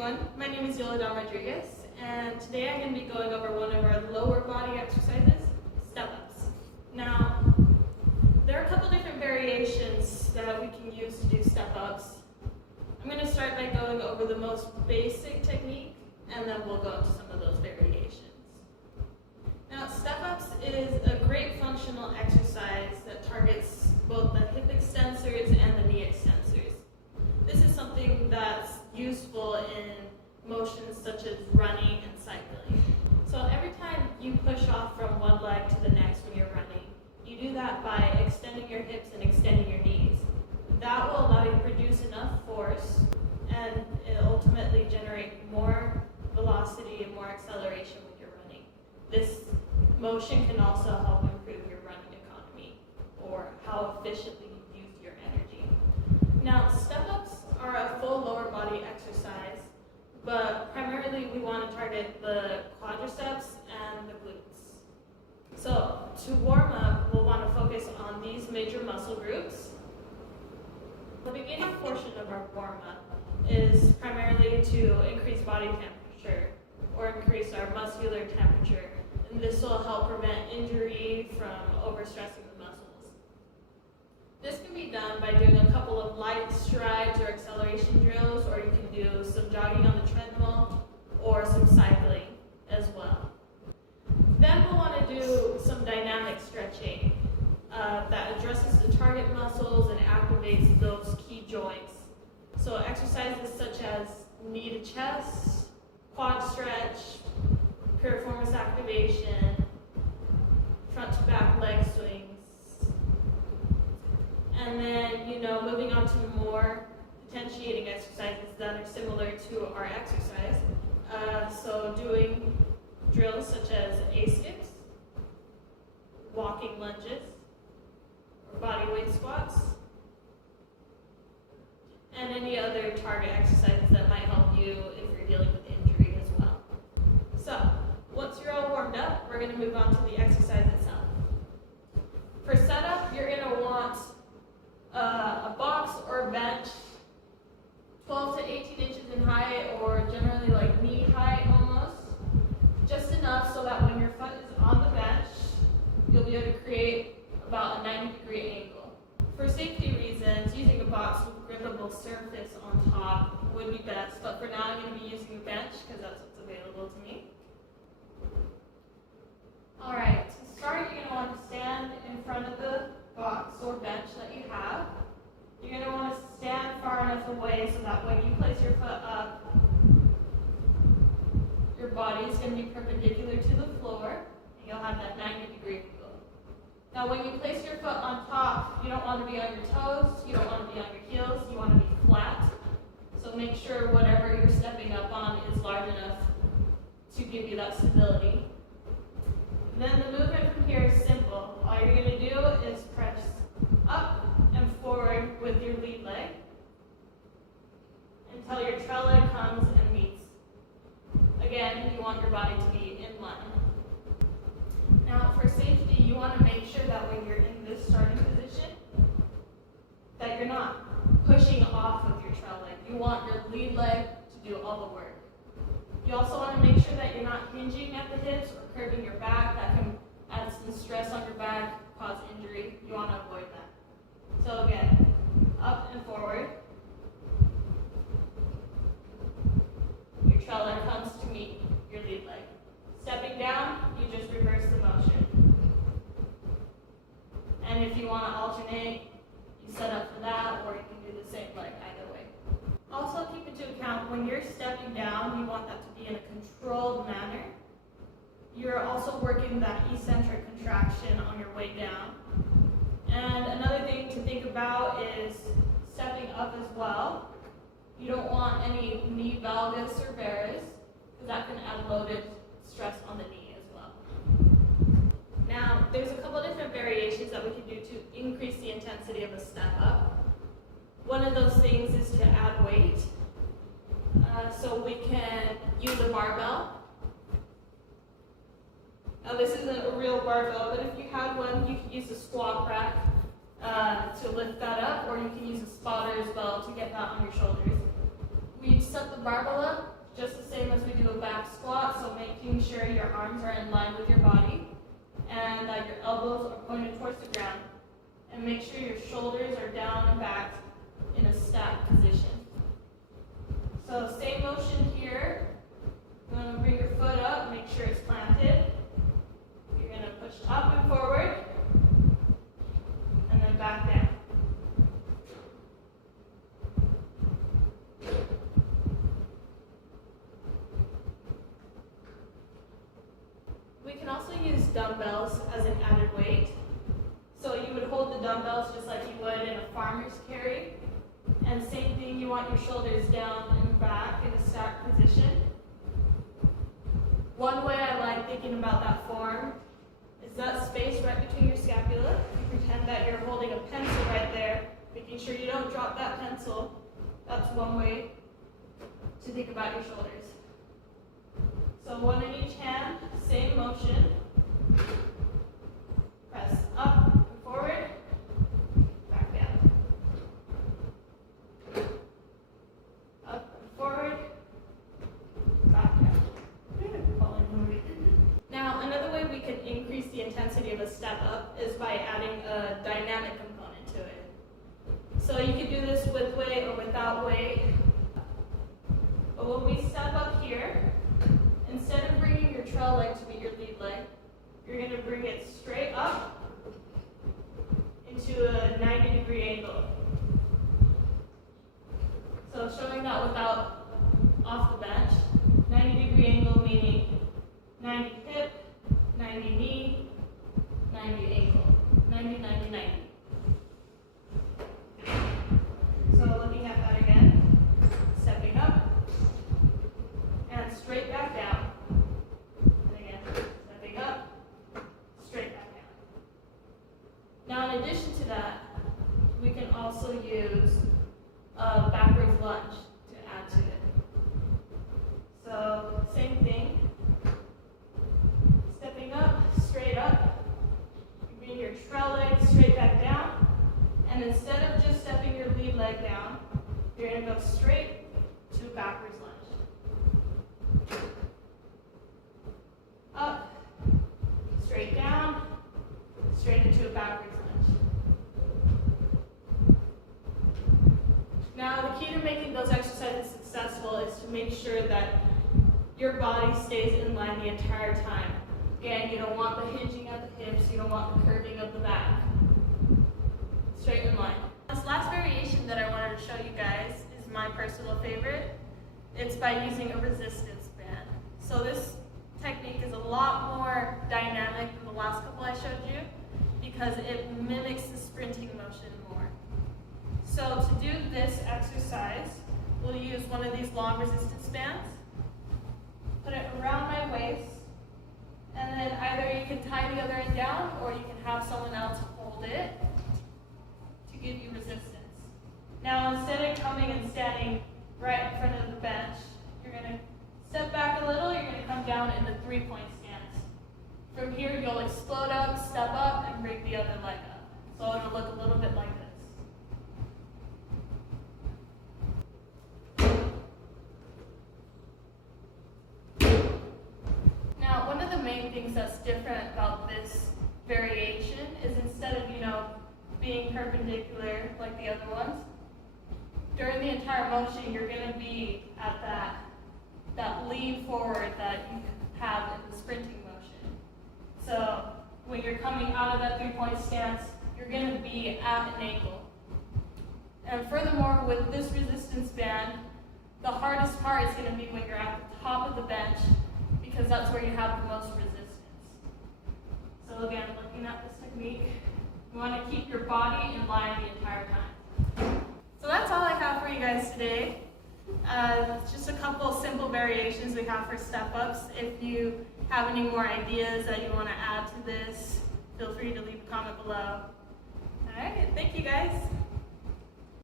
everyone, my name is Yolanda Rodriguez, and today I'm going to be going over one of our lower body exercises, step-ups. Now, there are a couple different variations that we can use to do step-ups. I'm going to start by going over the most basic technique, and then we'll go into some of those variations. Now, step-ups is a great functional exercise that targets both the hip extensors and the knee extensors. This is something that's useful in motions such as running and cycling. So every time you push off from one leg to the next when you're running, you do that by extending your hips and extending your knees. That will allow you to produce enough force and it'll ultimately generate more velocity and more acceleration when you're running. This motion can also help improve your running economy or how efficiently you use your energy. Now, step-ups are a full lower body exercise, but primarily we want to target the quadriceps and the glutes. So to warm up, we'll want to focus on these major muscle groups. The beginning portion of our warm-up is primarily to increase body temperature or increase our muscular temperature, and this will help prevent injury from overstressing the muscles. This can be done by doing a couple of light strides or acceleration drills, or you can do some jogging on the treadmill or some cycling as well. Then we'll want to do some dynamic stretching that addresses the target muscles and activates those key joints. So exercises such as knee to chest, quad stretch, piriformis activation, front to back leg swings. And then, moving on to more potentiating exercises that are similar to our exercise. So doing drills such as A-skips, walking lunges, or body weight squats, and any other target exercises that might help you if you're dealing with injury as well. So, once you're all warmed up, we're going to move on to the exercise itself. For setup, you're going to want a box or bench 12 to 18 inches in height, or generally like knee height almost. Just enough so that when your foot is on the bench, you'll be able to create about a 90-degree angle. For safety reasons, using a box with grippable surface on top would be best, but for now I'm going to be using a bench because that's what's available to me. Alright, to start, you're going to want to stand in front of the box or bench that you have. You're going to want to stand far enough away so that when you place your foot up, your body is going to be perpendicular to the floor, and you'll have that 90-degree angle. Now when you place your foot on top, you don't want to be on your toes, you don't want to be on your heels, you want to be flat. So make sure whatever you're stepping up on is large enough to give you that stability. Then the movement from here is simple. All you're going to do is press up and forward with your lead leg until your trail leg comes and meets. Again, you want your body to be in line. Now for safety, you want to make sure that when you're in this starting position, that you're not pushing off of your trail leg. You want your lead leg to do all the work. You also want to make sure that you're not hinging at the hips or curving your back. That can add some stress on your back, cause injury. You want to avoid that. So again, up and forward. Your trail leg comes to meet your lead leg. Stepping down, you just reverse the motion. And if you want to alternate, you set up for that, or you can do the same leg either way. Also keep into account, when you're stepping down, you want that to be in a controlled manner. You're also working that eccentric contraction on your way down. And another thing to think about is stepping up as well. You don't want any knee valgus or varus, because that can add loaded stress on the knee as well. Now, there's a couple different variations that we can do to increase the intensity of a step up. One of those things is to add weight. So we can use a barbell. Now this isn't a real barbell, but if you have one, you can use a squat rack to lift that up, or you can use a spotter as well to get that on your shoulders. We'd set the barbell up just the same as we do a back squat, so making sure your arms are in line with your body and that your elbows are pointed towards the ground. And make sure your shoulders are down and back in a stacked position. So same motion here. You're going to bring your foot up, make sure it's planted. You're going to push up and forward, and then back down. We can also use dumbbells as an added weight. So you would hold the dumbbells just like you would in a farmer's carry. And same thing, you want your shoulders down and back in a stacked position. One way I like thinking about that form is that space right between your scapula. You pretend that you're holding a pencil right there, making sure you don't drop that pencil. That's one way to think about your shoulders. So one in each hand, same motion. Press up and forward, back down. Up and forward, back down. Now, another way we can increase the intensity of a step up is by adding a dynamic component to it. So you can do this with weight or without weight. But when we step up here, instead of bringing your trail leg to be your lead leg, you're going to bring it straight up into a 90-degree angle. So showing that without off the bench, 90-degree angle meaning 90 hip, 90 knee, 90 ankle, 90, 90, 90. So looking at that again, stepping up and straight back down. And again, stepping up, straight back down. Now in addition to that, we can also use a backwards lunge to add to it. So same thing. Stepping up, straight up, you bring your trail leg straight back down, and instead of just stepping your lead leg down, you're going to go straight to a backwards lunge. Up, straight down, straight into a backwards lunge. Now the key to making those exercises successful is to make sure that your body stays in line the entire time. Again, you don't want the hinging of the hips, you don't want the curving of the back. Straight in line. This last variation that I wanted to show you guys is my personal favorite. It's by using a resistance band. So this technique is a lot more dynamic than the last couple I showed you because it mimics the sprinting motion more. So to do this exercise, we'll use one of these long resistance bands, put it around my waist, and then either you can tie the other end down or you can have someone else hold it to give you resistance. Now instead of coming and standing right in front of the bench, you're going to step back a little, you're going to come down in the 3-point stance. From here you'll explode up, step up, and bring the other leg up. So it'll look a little bit like this. One of the main things that's different about this variation is instead of, being perpendicular like the other ones, during the entire motion you're going to be at that lean forward that you have in the sprinting motion. So when you're coming out of that 3-point stance, you're going to be at an angle. And furthermore, with this resistance band, the hardest part is going to be when you're at the top of the bench, because that's where you have the most resistance. So again, looking at this technique, you want to keep your body in line the entire time. So that's all I have for you guys today. Just a couple simple variations we have for step-ups. If you have any more ideas that you want to add to this, feel free to leave a comment below. All right, thank you guys.